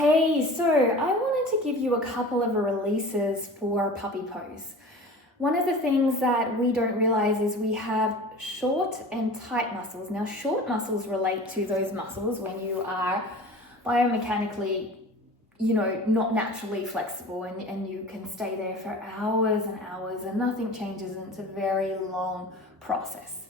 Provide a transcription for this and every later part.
Hey, so I wanted to give you a couple of releases for puppy pose. One of the things that we don't realize is we have short and tight muscles. Now, short muscles relate to those muscles when you are biomechanically, not naturally flexible and you can stay there for hours and hours and nothing changes, and it's a very long process.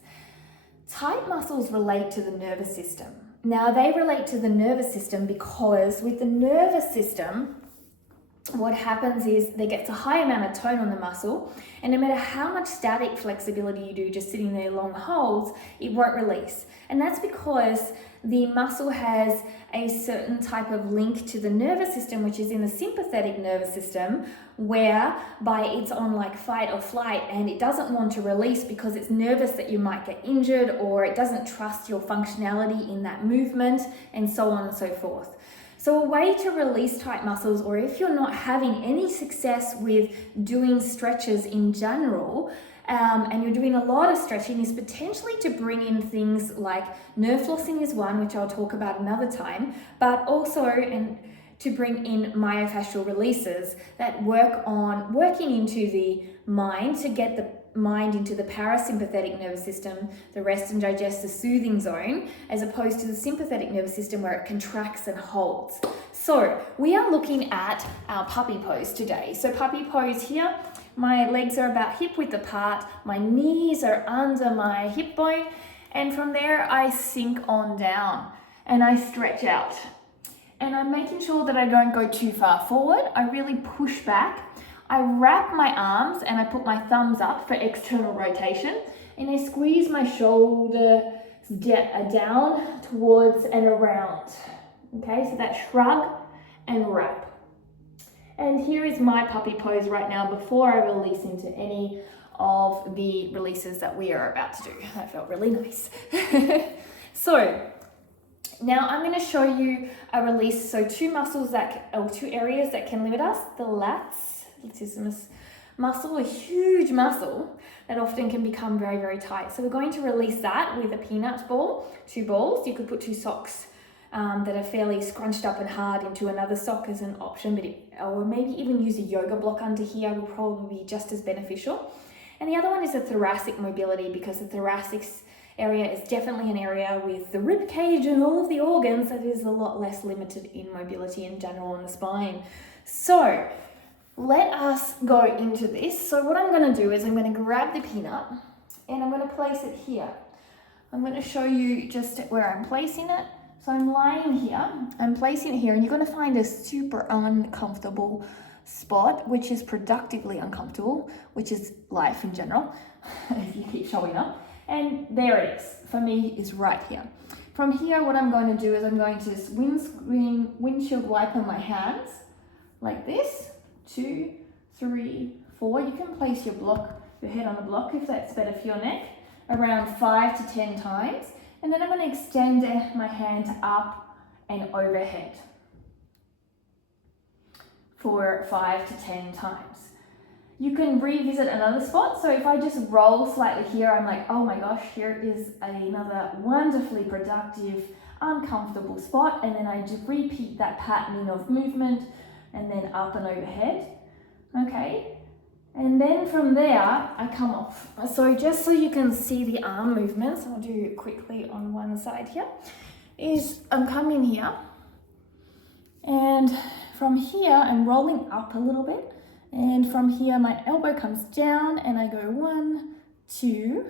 Tight muscles relate to the nervous system. Now, they relate to the nervous system because with the nervous system, what happens is there gets a high amount of tone on the muscle, and no matter how much static flexibility you do just sitting there long holds, it won't release. And that's because the muscle has a certain type of link to the nervous system, which is in the sympathetic nervous system, whereby it's on like fight or flight and it doesn't want to release because it's nervous that you might get injured, or it doesn't trust your functionality in that movement, and so on and so forth. So a way to release tight muscles, or if you're not having any success with doing stretches in general, and you're doing a lot of stretching, is potentially to bring in things like nerve flossing is one, which I'll talk about another time, but also to bring in myofascial releases that work on working into the mind to get the mind into the parasympathetic nervous system, the rest and digest, the soothing zone, as opposed to the sympathetic nervous system where it contracts and holds. So we are looking at our puppy pose today. So puppy pose here, my legs are about hip width apart, my knees are under my hip bone, and from there I sink on down and I stretch out. And I'm making sure that I don't go too far forward. I really push back. I wrap my arms and I put my thumbs up for external rotation, and I squeeze my shoulder down towards and around. Okay, so that shrug and wrap. And here is my puppy pose right now before I release into any of the releases that we are about to do. That felt really nice. So now I'm going to show you a release. So two areas that can limit us: the latissimus muscle, a huge muscle that often can become very, very tight. So we're going to release that with a peanut ball, two balls. You could put two socks that are fairly scrunched up and hard into another sock as an option, or maybe even use a yoga block under here will probably be just as beneficial. And the other one is the thoracic mobility, because the thoracic area is definitely an area with the rib cage and all of the organs that is a lot less limited in mobility in general in the spine. So let us go into this. So what I'm going to do is I'm going to grab the peanut and I'm going to place it here. I'm going to show you just where I'm placing it. So I'm lying here, I'm placing it here, and you're going to find a super uncomfortable spot, which is productively uncomfortable, which is life in general, if you keep showing up. And there it is, for me, is right here. From here, what I'm going to do is I'm going to just windshield wipe on my hands, like this, 2, 3, 4. You can place your head on the block if that's better for your neck, around 5 to 10 times. And then I'm going to extend my hand up and overhead for 5 to 10 times. You can revisit another spot. So if I just roll slightly here, I'm like, oh my gosh, here is another wonderfully productive, uncomfortable spot. And then I just repeat that pattern of movement and then up and overhead. Okay. And then from there, I come off. So just so you can see the arm movements, I'll do it quickly on one side here, is I'm coming here. And from here, I'm rolling up a little bit. And from here, my elbow comes down and I go 1, 2,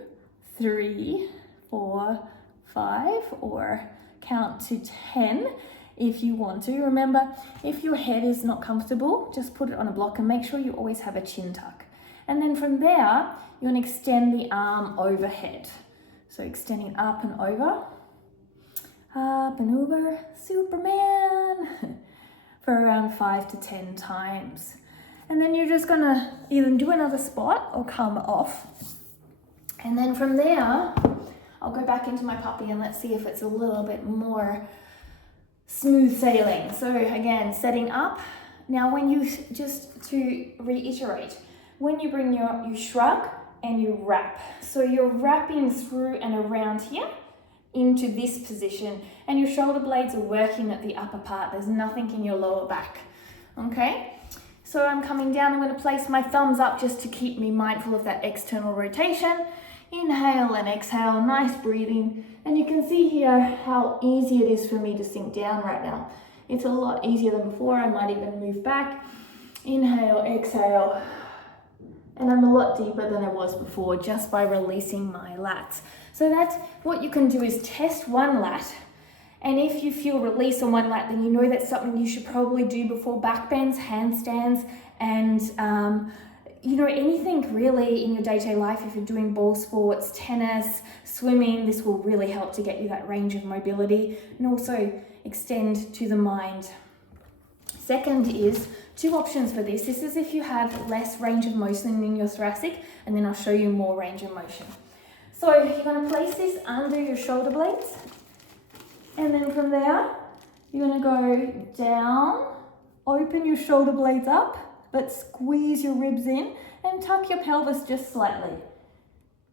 3, 4, 5, or count to 10. If you want to. Remember, if your head is not comfortable, just put it on a block and make sure you always have a chin tuck. And then from there, you're going to extend the arm overhead. So extending up and over, Superman, for around 5 to 10 times. And then you're just going to either do another spot or come off. And then from there, I'll go back into my puppy and let's see if it's a little bit more smooth sailing. So again, setting up. Now when you, just to reiterate, when you bring you shrug and you wrap. So you're wrapping through and around here into this position, and your shoulder blades are working at the upper part. There's nothing in your lower back, okay? So I'm coming down, I'm going to place my thumbs up just to keep me mindful of that external rotation. Inhale and exhale, nice breathing. And you can see here how easy it is for me to sink down right now. It's a lot easier than before. I might even move back. Inhale, exhale. And I'm a lot deeper than I was before just by releasing my lats. So that's what you can do, is test one lat. And if you feel release on one lat, then you know that's something you should probably do before back bends, handstands, and anything really in your day-to-day life. If you're doing ball sports, tennis, swimming, this will really help to get you that range of mobility and also extend to the mind. Second is 2 options for this. This is if you have less range of motion in your thoracic, and then I'll show you more range of motion. So you're going to place this under your shoulder blades, and then from there, you're going to go down, open your shoulder blades up, but squeeze your ribs in and tuck your pelvis just slightly.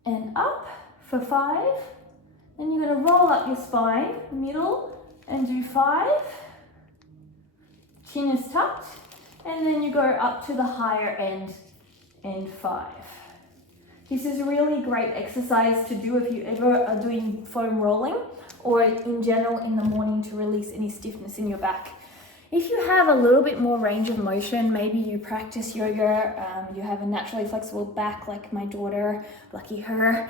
And up for 5. Then you're going to roll up your spine, middle, and do 5. Chin is tucked. And then you go up to the higher end and 5. This is a really great exercise to do if you ever are doing foam rolling or in general in the morning to release any stiffness in your back. If you have a little bit more range of motion, maybe you practice yoga, you have a naturally flexible back like my daughter, lucky her,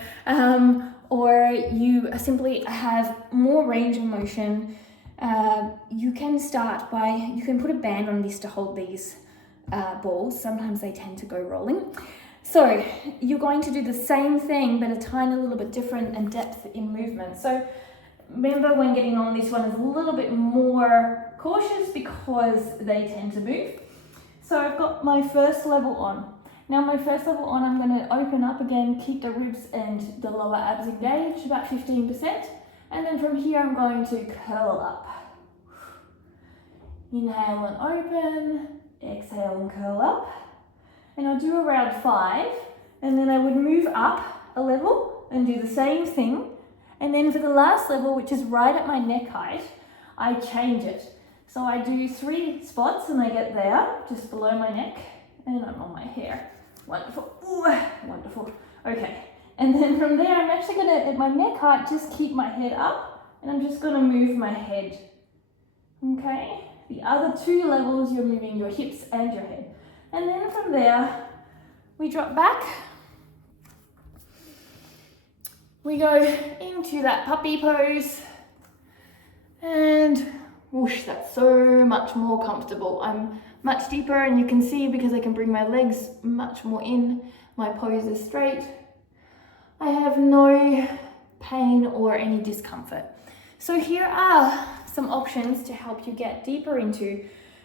or you simply have more range of motion, you can start by, you can put a band on this to hold these balls. Sometimes they tend to go rolling. So you're going to do the same thing, but a tiny little bit different and depth in movement. So remember, when getting on this one is a little bit more cautious because they tend to move. So I've got my first level on. Now my first level on, I'm going to open up again, keep the ribs and the lower abs engaged, about 15%. And then from here, I'm going to curl up. Inhale and open, exhale and curl up. And I'll do around 5. And then I would move up a level and do the same thing. And then for the last level, which is right at my neck height, I change it. So I do 3 spots and I get there, just below my neck, and I'm on my hair. Wonderful. Ooh, wonderful. Okay. And then from there, I'm actually going to, at my neck height, just keep my head up, and I'm just going to move my head. Okay? The other 2 levels, you're moving your hips and your head. And then from there, we drop back. We go into that puppy pose, and whoosh, that's so much more comfortable. I'm much deeper, and you can see because I can bring my legs much more in, my pose is straight. I have no pain or any discomfort. So here are some options to help you get deeper into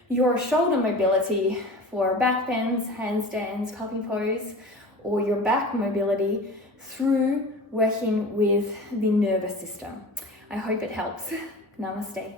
your shoulder mobility for back bends, handstands, puppy pose, or your back mobility through working with the nervous system. I hope it helps. Namaste.